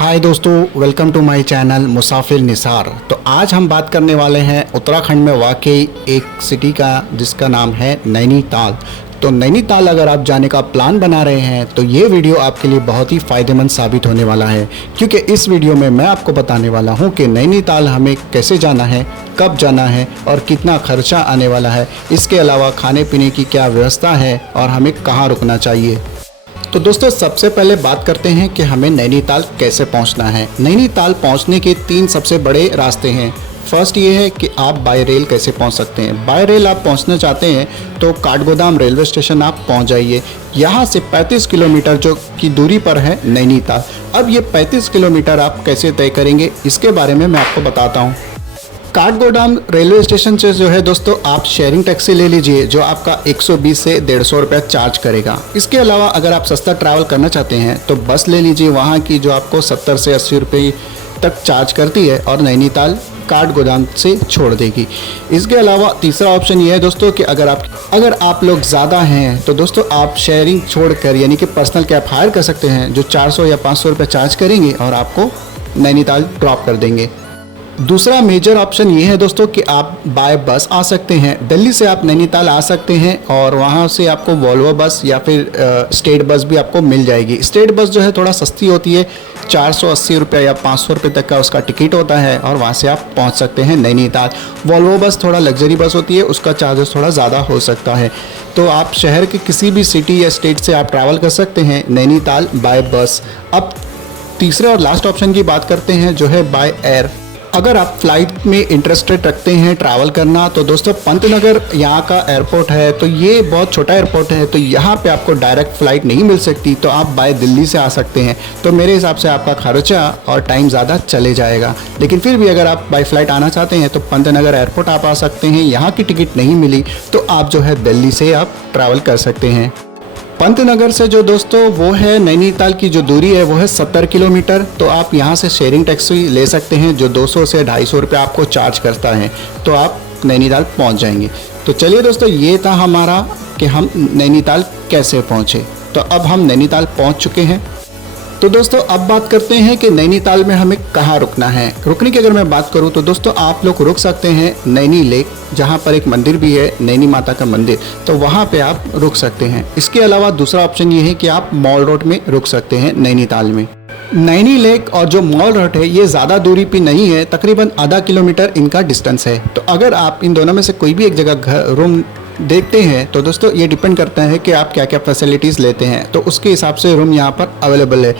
हाय दोस्तों, welcome to my channel मुसाफिर निसार। तो आज हम बात करने वाले हैं उत्तराखंड में वाकई एक सिटी का जिसका नाम है नैनीताल। तो नैनीताल अगर आप जाने का प्लान बना रहे हैं तो ये वीडियो आपके लिए बहुत ही फ़ायदेमंद साबित होने वाला है, क्योंकि इस वीडियो में मैं आपको बताने वाला हूँ कि नैनीताल हमें कैसे जाना है, कब जाना है और कितना खर्चा आने वाला है। इसके अलावा खाने पीने की क्या व्यवस्था है और हमें कहाँ रुकना चाहिए। तो दोस्तों, सबसे पहले बात करते हैं कि हमें नैनीताल कैसे पहुंचना है। नैनीताल पहुंचने के 3 सबसे बड़े रास्ते हैं। फर्स्ट ये है कि आप बाय रेल कैसे पहुंच सकते हैं। बाय रेल आप पहुंचना चाहते हैं तो काठगोदाम रेलवे स्टेशन आप पहुंच जाइए। यहां से 35 किलोमीटर जो की दूरी पर है नैनीताल। अब ये 35 किलोमीटर आप कैसे तय करेंगे, इसके बारे में मैं आपको बताता हूँ। काठगोदाम रेलवे स्टेशन से जो है दोस्तों, आप शेयरिंग टैक्सी ले लीजिए जो आपका 120 से 150 रुपया चार्ज करेगा। इसके अलावा अगर आप सस्ता ट्रैवल करना चाहते हैं तो बस ले लीजिए, वहाँ की जो आपको 70 से 80 रुपये तक चार्ज करती है और नैनीताल काठगोदाम से छोड़ देगी। इसके अलावा तीसरा ऑप्शन ये है दोस्तों कि अगर आप लोग ज़्यादा हैं तो दोस्तों आप शेयरिंग छोड़कर यानी कि पर्सनल कैब हायर कर सकते हैं जो 400 या 500 रुपये चार्ज करेंगे और आपको नैनीताल ड्रॉप कर देंगे। दूसरा मेजर ऑप्शन ये है दोस्तों कि आप बाय बस आ सकते हैं। दिल्ली से आप नैनीताल आ सकते हैं और वहाँ से आपको वॉल्वो बस या फिर स्टेट बस भी आपको मिल जाएगी। स्टेट बस जो है थोड़ा सस्ती होती है, 480 रुपये या 500 रुपये तक का उसका टिकट होता है और वहाँ से आप पहुँच सकते हैं नैनीताल। वॉल्वो बस थोड़ा लग्जरी बस होती है, उसका चार्जेस थोड़ा ज़्यादा हो सकता है। तो आप शहर के किसी भी सिटी या स्टेट से आप ट्रैवल कर सकते हैं नैनीताल बाय बस। अब तीसरे और लास्ट ऑप्शन की बात करते हैं जो है बाय एयर। अगर आप फ्लाइट में इंटरेस्टेड रखते हैं ट्रैवल करना तो दोस्तों पंतनगर यहाँ का एयरपोर्ट है, तो ये बहुत छोटा एयरपोर्ट है, तो यहाँ पे आपको डायरेक्ट फ़्लाइट नहीं मिल सकती, तो आप बाय दिल्ली से आ सकते हैं। तो मेरे हिसाब से आपका खर्चा और टाइम ज़्यादा चले जाएगा। लेकिन फिर भी अगर आप बाय फ्लाइट आना चाहते हैं तो पंतनगर एयरपोर्ट आप आ सकते हैं। यहाँ की टिकट नहीं मिली तो आप जो है दिल्ली से आप ट्रैवल कर सकते हैं। पंतनगर से जो दोस्तों वो है नैनीताल की जो दूरी है वो है 70 किलोमीटर। तो आप यहाँ से शेयरिंग टैक्सी ले सकते हैं जो 200 से 250 रुपये आपको चार्ज करता है, तो आप नैनीताल पहुँच जाएंगे। तो चलिए दोस्तों, ये था हमारा कि हम नैनीताल कैसे पहुँचे। तो अब हम नैनीताल पहुँच चुके हैं। तो दोस्तों अब बात करते हैं कि नैनीताल में हमें कहाँ रुकना है। रुकने की अगर मैं बात करूँ तो दोस्तों आप लोग रुक सकते हैं नैनी लेक, जहाँ पर एक मंदिर भी है नैनी माता का मंदिर, तो वहाँ पे आप रुक सकते हैं। इसके अलावा दूसरा ऑप्शन ये है कि आप मॉल रोड में रुक सकते हैं नैनीताल में। नैनी लेक और जो मॉल रोड है ये ज़्यादा दूरी पे नहीं है, तकरीबन आधा किलोमीटर इनका डिस्टेंस है। तो अगर आप इन दोनों में से कोई भी एक जगह रूम देखते हैं तो दोस्तों ये डिपेंड करता है कि आप क्या क्या फैसिलिटीज़ लेते हैं, तो उसके हिसाब से रूम यहाँ पर अवेलेबल है।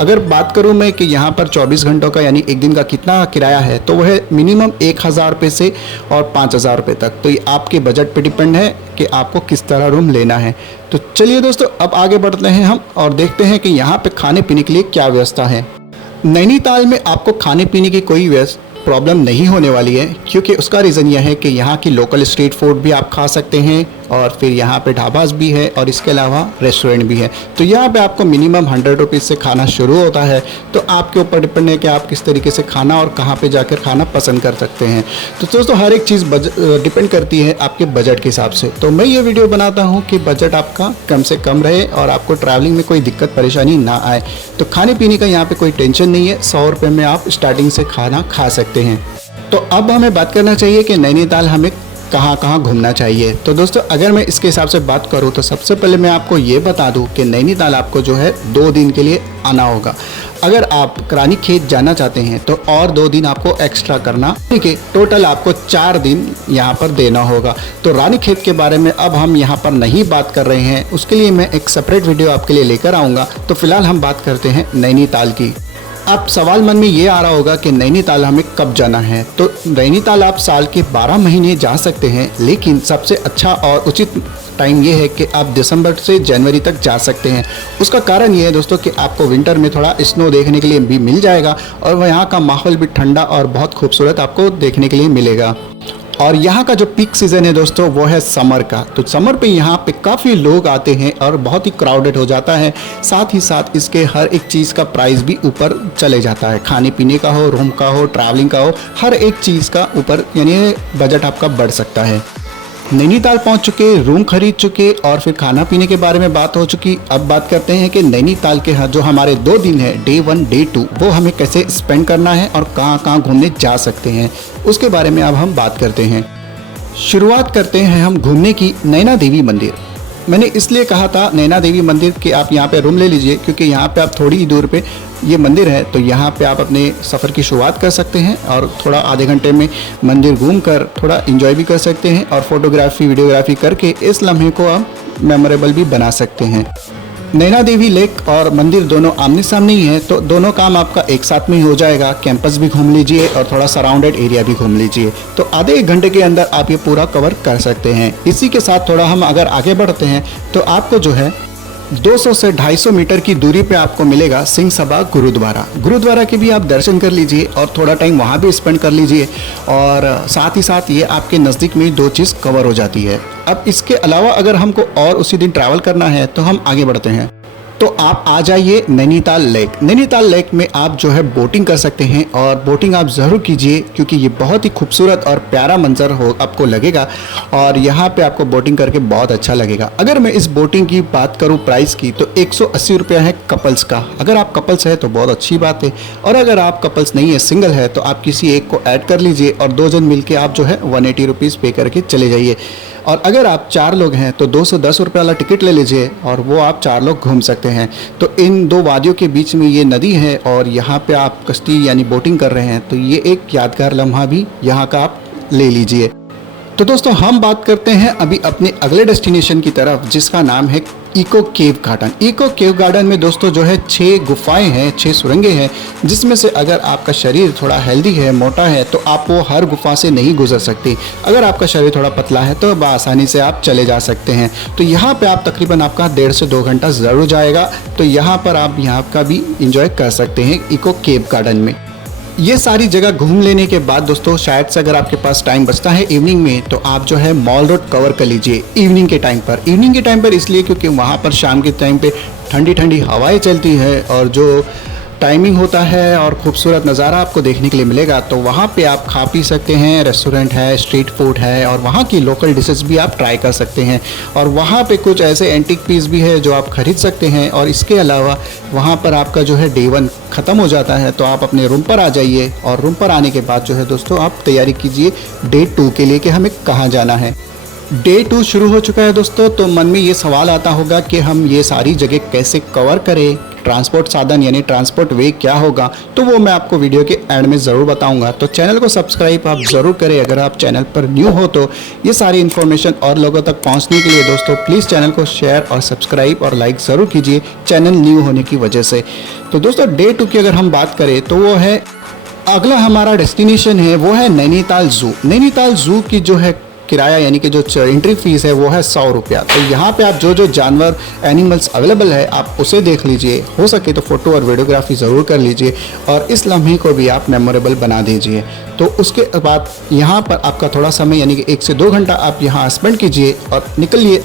अगर बात करूँ मैं कि यहाँ पर 24 घंटों का यानी एक दिन का कितना किराया है, तो वह है मिनिमम 1000 रुपये से और 5000 रुपये तक। तो ये आपके बजट पे डिपेंड है कि आपको किस तरह रूम लेना है। तो चलिए दोस्तों अब आगे बढ़ते हैं हम और देखते हैं कि यहाँ पे खाने पीने के लिए क्या व्यवस्था है। नैनीताल में आपको खाने पीने की कोई प्रॉब्लम नहीं होने वाली है, क्योंकि उसका रीज़न यह है कि यहाँ की लोकल स्ट्रीट फूड भी आप खा सकते हैं और फिर यहाँ पे ढाबास भी है और इसके अलावा रेस्टोरेंट भी है। तो यहाँ पे आपको मिनिमम 100 रुपीज़ से खाना शुरू होता है। तो आपके ऊपर डिपेंड है कि आप किस तरीके से खाना और कहाँ पे जाकर खाना पसंद कर सकते हैं। तो दोस्तों हर एक चीज़ डिपेंड करती है आपके बजट के हिसाब से। तो मैं ये वीडियो बनाता हूँ कि बजट आपका कम से कम रहे और आपको ट्रैवलिंग में कोई दिक्कत परेशानी ना आए। तो खाने पीने का यहाँ पर कोई टेंशन नहीं है, 100 रुपये में आप स्टार्टिंग से खाना खा सकते हैं। तो अब हमें बात करना चाहिए कि नैनीताल हमें कहाँ कहाँ घूमना चाहिए। तो दोस्तों अगर मैं इसके हिसाब से बात करूँ तो सबसे पहले मैं आपको ये बता दूँ कि नैनीताल आपको जो है 2 दिन के लिए आना होगा। अगर आप रानीखेत जाना चाहते हैं तो और 2 दिन आपको एक्स्ट्रा करना, ठीक है, टोटल आपको 4 दिन यहाँ पर देना होगा। तो रानीखेत के बारे में अब हम यहाँ पर नहीं बात कर रहे हैं, उसके लिए मैं एक सेपरेट वीडियो आपके लिए लेकर आऊँगा। तो फिलहाल हम बात करते हैं नैनीताल की। अब सवाल मन में ये आ रहा होगा कि नैनीताल हमें कब जाना है। तो नैनीताल आप साल के 12 महीने जा सकते हैं, लेकिन सबसे अच्छा और उचित टाइम ये है कि आप दिसंबर से जनवरी तक जा सकते हैं। उसका कारण ये है दोस्तों कि आपको विंटर में थोड़ा स्नो देखने के लिए भी मिल जाएगा और वह यहाँ का माहौल भी ठंडा और बहुत खूबसूरत आपको देखने के लिए मिलेगा। और यहाँ का जो पीक सीज़न है दोस्तों वो है समर का। तो समर पे यहाँ पे काफ़ी लोग आते हैं और बहुत ही क्राउडेड हो जाता है। साथ ही साथ इसके हर एक चीज़ का प्राइस भी ऊपर चले जाता है, खाने पीने का हो, रूम का हो, ट्रैवलिंग का हो, हर एक चीज़ का ऊपर यानी बजट आपका बढ़ सकता है। नैनीताल पहुंच चुके, रूम खरीद चुके और फिर खाना पीने के बारे में बात हो चुकी। अब बात करते हैं कि नैनीताल के जो हमारे 2 दिन है, डे 1 डे 2, वो हमें कैसे स्पेंड करना है और कहां कहां घूमने जा सकते हैं, उसके बारे में अब हम बात करते हैं। शुरुआत करते हैं हम घूमने की नैना देवी मंदिर। मैंने इसलिए कहा था नैना देवी मंदिर कि आप यहाँ पे रूम ले लीजिए, क्योंकि यहाँ पे आप थोड़ी ही दूर पे ये मंदिर है, तो यहाँ पे आप अपने सफ़र की शुरुआत कर सकते हैं और थोड़ा आधे घंटे में मंदिर घूम कर थोड़ा एंजॉय भी कर सकते हैं और फोटोग्राफी वीडियोग्राफी करके इस लम्हे को आप मेमोरेबल भी बना सकते हैं। नैना देवी लेक और मंदिर दोनों आमने सामने ही है, तो दोनों काम आपका एक साथ में ही हो जाएगा। कैंपस भी घूम लीजिए और थोड़ा सराउंडेड एरिया भी घूम लीजिए, तो आधे 1 घंटे के अंदर आप ये पूरा कवर कर सकते हैं। इसी के साथ थोड़ा हम अगर आगे बढ़ते हैं तो आपको जो है 200 से 250 मीटर की दूरी पे आपको मिलेगा सिंह सभा गुरुद्वारा। गुरुद्वारा के भी आप दर्शन कर लीजिए और थोड़ा टाइम वहाँ भी स्पेंड कर लीजिए और साथ ही साथ ये आपके नज़दीक में 2 चीज़ कवर हो जाती है। अब इसके अलावा अगर हमको और उसी दिन ट्रैवल करना है तो हम आगे बढ़ते हैं। तो आप आ जाइए नैनीताल लेक। नैनीताल लेक में आप जो है बोटिंग कर सकते हैं और बोटिंग आप ज़रूर कीजिए, क्योंकि ये बहुत ही खूबसूरत और प्यारा मंजर हो आपको लगेगा और यहाँ पे आपको बोटिंग करके बहुत अच्छा लगेगा। अगर मैं इस बोटिंग की बात करूँ प्राइस की, तो 180 रुपया है कपल्स का। अगर आप कपल्स है तो बहुत अच्छी बात है, और अगर आप कपल्स नहीं है, सिंगल है, तो आप किसी एक को ऐड कर लीजिए और 2 जन मिल के आप जो है 180 रुपीज़ पे करके चले जाइए। और अगर आप 4 लोग हैं तो 210 रुपये वाला टिकट ले लीजिए और वो आप 4 लोग घूम सकते हैं। तो इन 2 वादियों के बीच में ये नदी है और यहाँ पे आप कश्ती यानी बोटिंग कर रहे हैं, तो ये एक यादगार लम्हा भी यहाँ का आप ले लीजिए। तो दोस्तों हम बात करते हैं अभी अपने अगले डेस्टिनेशन की तरफ, जिसका नाम है echo cave garden. Echo cave garden में दोस्तों जो है 6 गुफाएं हैं, 6 सुरंगें हैं, जिसमें से अगर आपका शरीर थोड़ा हेल्दी है, मोटा है, तो आप वो हर गुफा से नहीं गुजर सकते। अगर आपका शरीर थोड़ा पतला है तो आसानी से आप चले जा सकते हैं। तो यहाँ पे आप तकरीबन आपका 1.5 से 2 घंटा ज़रूर जाएगा, तो यहाँ पर आप यहाँ का भी इंजॉय कर सकते हैं इको केव गार्डन में। ये सारी जगह घूम लेने के बाद दोस्तों, शायद से अगर आपके पास टाइम बचता है इवनिंग में, तो आप जो है मॉल रोड कवर कर लीजिए इवनिंग के टाइम पर। इवनिंग के टाइम पर इसलिए क्योंकि वहाँ पर शाम के टाइम पे ठंडी ठंडी हवाएं चलती है और जो टाइमिंग होता है और खूबसूरत नज़ारा आपको देखने के लिए मिलेगा। तो वहाँ पे आप खा पी सकते हैं, रेस्टोरेंट है, स्ट्रीट फूड है और वहाँ की लोकल डिशेस भी आप ट्राई कर सकते हैं। और वहाँ पे कुछ ऐसे एंटीक पीस भी है जो आप खरीद सकते हैं। और इसके अलावा वहाँ पर आपका जो है डे 1 ख़त्म हो जाता है, तो आप अपने रूम पर आ जाइए और रूम पर आने के बाद जो है दोस्तों आप तैयारी कीजिए डे 2 के लिए कि हमें कहाँ जाना है। डे 2 शुरू हो चुका है दोस्तों, तो मन में ये सवाल आता होगा कि हम ये सारी जगह कैसे कवर करें, ट्रांसपोर्ट साधन यानी ट्रांसपोर्ट वे क्या होगा, तो वो मैं आपको वीडियो के एंड में ज़रूर बताऊंगा। तो चैनल को सब्सक्राइब आप ज़रूर करें। अगर आप चैनल पर न्यू हो तो ये सारी इन्फॉर्मेशन और लोगों तक पहुंचने के लिए दोस्तों प्लीज़ चैनल को शेयर और सब्सक्राइब और लाइक ज़रूर कीजिए, चैनल न्यू होने की वजह से। तो दोस्तों डे 2 की अगर हम बात करें तो वो है, अगला हमारा डेस्टिनेशन है वो है नैनीताल ज़ू। नैनीताल ज़ू की जो है किराया यानी कि जो एंट्री फीस है वो है 100 रुपया। तो यहाँ पे आप जो जो जानवर एनिमल्स अवेलेबल है आप उसे देख लीजिए, हो सके तो फोटो और वीडियोग्राफी ज़रूर कर लीजिए और इस लम्हे को भी आप मेमोरेबल बना दीजिए। तो उसके बाद यहाँ पर आपका थोड़ा समय यानी कि 1 से 2 घंटा आप यहाँ स्पेंड कीजिए और निकलिए।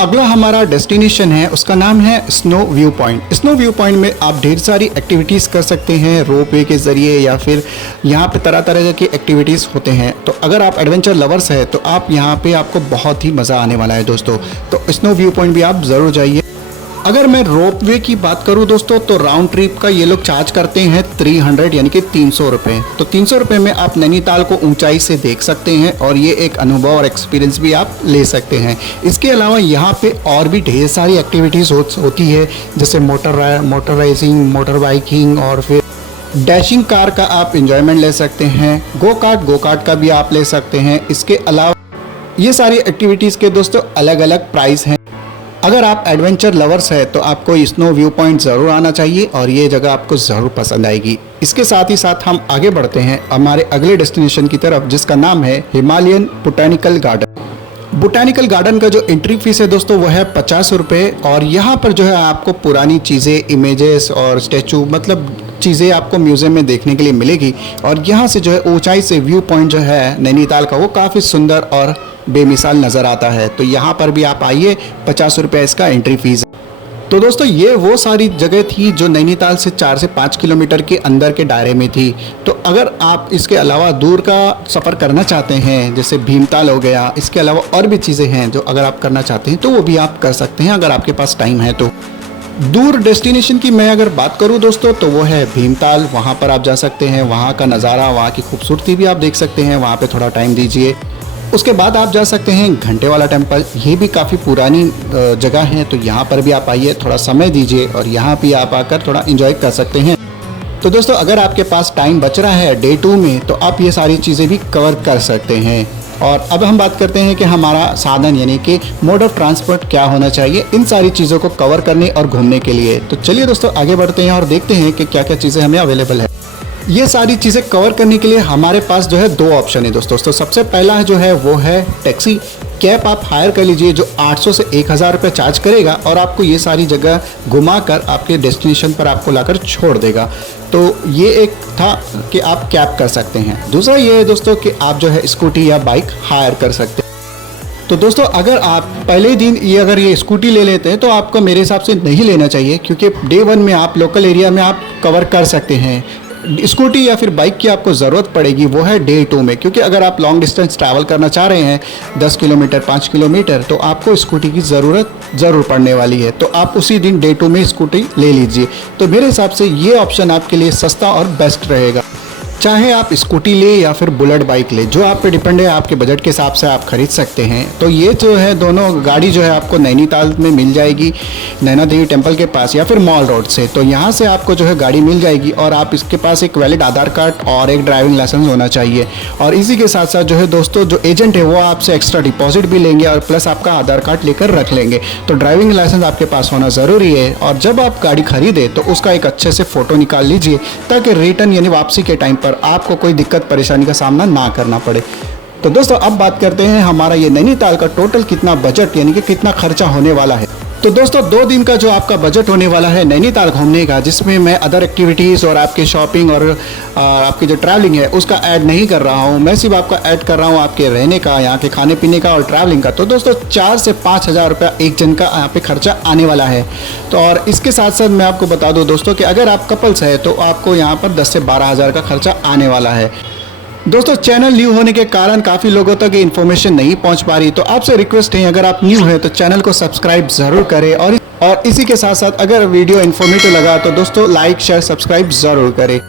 अगला हमारा डेस्टिनेशन है, उसका नाम है snow view point. Snow view point में आप ढेर सारी एक्टिविटीज़ कर सकते हैं रोप वे के ज़रिए, या फिर यहाँ पे तरह तरह की एक्टिविटीज़ होते हैं। तो अगर आप एडवेंचर लवर्स है तो आप यहाँ पे आपको बहुत ही मज़ा आने वाला है दोस्तों। तो स्नो व्यू पॉइंट भी आप ज़रूर जाइए। अगर मैं रोप वे की बात करूं दोस्तों, तो राउंड ट्रिप का ये लोग चार्ज करते हैं 300 यानी कि 300 रुपये। तो 300 रुपये में आप नैनीताल को ऊंचाई से देख सकते हैं और ये एक अनुभव और एक्सपीरियंस भी आप ले सकते हैं। इसके अलावा यहाँ पे और भी ढेर सारी एक्टिविटीज़ होती है, जैसे मोटर रेसिंग, मोटर बाइकिंग और फिर डैशिंग कार का आप इंजॉयमेंट ले सकते हैं। गो कार्ट का भी आप ले सकते हैं। इसके अलावा ये सारी एक्टिविटीज़ के दोस्तों अलग अलग प्राइस हैं। अगर आप एडवेंचर लवर्स है तो आपको स्नो व्यू पॉइंट ज़रूर आना चाहिए और ये जगह आपको ज़रूर पसंद आएगी। इसके साथ ही साथ हम आगे बढ़ते हैं हमारे अगले डेस्टिनेशन की तरफ, जिसका नाम है Himalayan botanical garden. Botanical garden का जो एंट्री फीस है दोस्तों वो है 50 रुपये और यहाँ पर जो है आपको पुरानी चीज़ें, इमेजेस और स्टैचू मतलब चीज़ें आपको म्यूज़ियम में देखने के लिए मिलेगी। और यहाँ से जो है ऊंचाई से व्यू पॉइंट जो है नैनीताल का वो काफ़ी सुंदर और बेमिसाल नज़र आता है। तो यहाँ पर भी आप आइए, 50 रुपये इसका एंट्री फीस। तो दोस्तों ये वो सारी जगह थी जो नैनीताल से 4 से 5 किलोमीटर के अंदर के दायरे में थी। तो अगर आप इसके अलावा दूर का सफ़र करना चाहते हैं, जैसे भीमताल हो गया, इसके अलावा और भी चीज़ें हैं जो अगर आप करना चाहते हैं तो वो भी आप कर सकते हैं अगर आपके पास टाइम है तो। दूर डेस्टिनेशन की मैं अगर बात करूं दोस्तों तो वो है भीमताल। वहाँ पर आप जा सकते हैं, वहाँ का नज़ारा, वहाँ की खूबसूरती भी आप देख सकते हैं, वहाँ पे थोड़ा टाइम दीजिए। उसके बाद आप जा सकते हैं घंटे वाला टेम्पल। ये भी काफ़ी पुरानी जगह है, तो यहाँ पर भी आप आइए, थोड़ा समय दीजिए और यहाँ भी आप आकर थोड़ा इंजॉय कर सकते हैं। तो दोस्तों अगर आपके पास टाइम बच रहा है डे 2 में तो आप ये सारी चीज़ें भी कवर कर सकते हैं। और अब हम बात करते हैं कि हमारा साधन यानी कि मोड ऑफ ट्रांसपोर्ट क्या होना चाहिए इन सारी चीज़ों को कवर करने और घूमने के लिए। तो चलिए दोस्तों आगे बढ़ते हैं और देखते हैं कि क्या क्या चीज़ें हमें अवेलेबल है। ये सारी चीज़ें कवर करने के लिए हमारे पास जो है 2 ऑप्शन है दोस्तों। तो सबसे पहला जो है वो है टैक्सी कैब। आप हायर कर लीजिए जो 800 से 1000 रुपये चार्ज करेगा और आपको ये सारी जगह घुमाकर आपके डेस्टिनेशन पर आपको लाकर छोड़ देगा। तो ये एक था कि आप कैब कर सकते हैं। दूसरा ये है दोस्तों कि आप जो है स्कूटी या बाइक हायर कर सकते हैं। तो दोस्तों अगर आप पहले दिन अगर ये स्कूटी ले लेते हैं तो आपको मेरे हिसाब से नहीं लेना चाहिए, क्योंकि डे 1 में आप लोकल एरिया में आप कवर कर सकते हैं। स्कूटी या फिर बाइक की आपको ज़रूरत पड़ेगी वो है डे 2 में, क्योंकि अगर आप लॉन्ग डिस्टेंस ट्रैवल करना चाह रहे हैं 10 किलोमीटर 5 किलोमीटर तो आपको स्कूटी की ज़रूरत ज़रूर पड़ने वाली है। तो आप उसी दिन डे 2 में स्कूटी ले लीजिए। तो मेरे हिसाब से ये ऑप्शन आपके लिए सस्ता और बेस्ट रहेगा। चाहे आप स्कूटी ले या फिर बुलेट बाइक ले, जो आप पे डिपेंड है, आपके बजट के हिसाब से आप खरीद सकते हैं। तो ये जो है दोनों गाड़ी जो है आपको नैनीताल में मिल जाएगी, नैना देवी टेम्पल के पास या फिर मॉल रोड से। तो यहाँ से आपको जो है गाड़ी मिल जाएगी और आप इसके पास एक वैलिड आधार कार्ड और एक ड्राइविंग लाइसेंस होना चाहिए। और इसी के साथ साथ जो है दोस्तों जो एजेंट है वो आपसे एक्स्ट्रा डिपॉजिट भी लेंगे और प्लस आपका आधार कार्ड लेकर रख लेंगे। तो ड्राइविंग लाइसेंस आपके पास होना ज़रूरी है। और जब आप गाड़ी खरीदें तो उसका एक अच्छे से फ़ोटो निकाल लीजिए ताकि रिटर्न यानी वापसी के टाइम पर आपको कोई दिक्कत परेशानी का सामना ना करना पड़े। तो दोस्तों अब बात करते हैं हमारा ये नैनीताल का टोटल कितना बजट यानी कि कितना खर्चा होने वाला है। तो दोस्तों 2 दिन का जो आपका बजट होने वाला है नैनीताल घूमने का, जिसमें मैं अदर एक्टिविटीज़ और आपके शॉपिंग और आपकी जो ट्रैवलिंग है उसका ऐड नहीं कर रहा हूँ। मैं सिर्फ आपका ऐड कर रहा हूँ आपके रहने का, यहाँ के खाने पीने का और ट्रैवलिंग का। तो दोस्तों 4 से 5 हज़ार रुपया एक जन का यहाँ पे खर्चा आने वाला है। तो और इसके साथ साथ मैं आपको बता दूँ दोस्तों कि अगर आप कपल्स है तो आपको यहाँ पर 10 से 12 हज़ार का खर्चा आने वाला है। दोस्तों चैनल न्यू होने के कारण काफ़ी लोगों तक ये इन्फॉर्मेशन नहीं पहुंच पा रही, तो आपसे रिक्वेस्ट है अगर आप न्यू हैं तो चैनल को सब्सक्राइब ज़रूर करें। और इसी के साथ साथ अगर वीडियो इन्फॉर्मेटिव लगा तो दोस्तों लाइक शेयर सब्सक्राइब ज़रूर करें।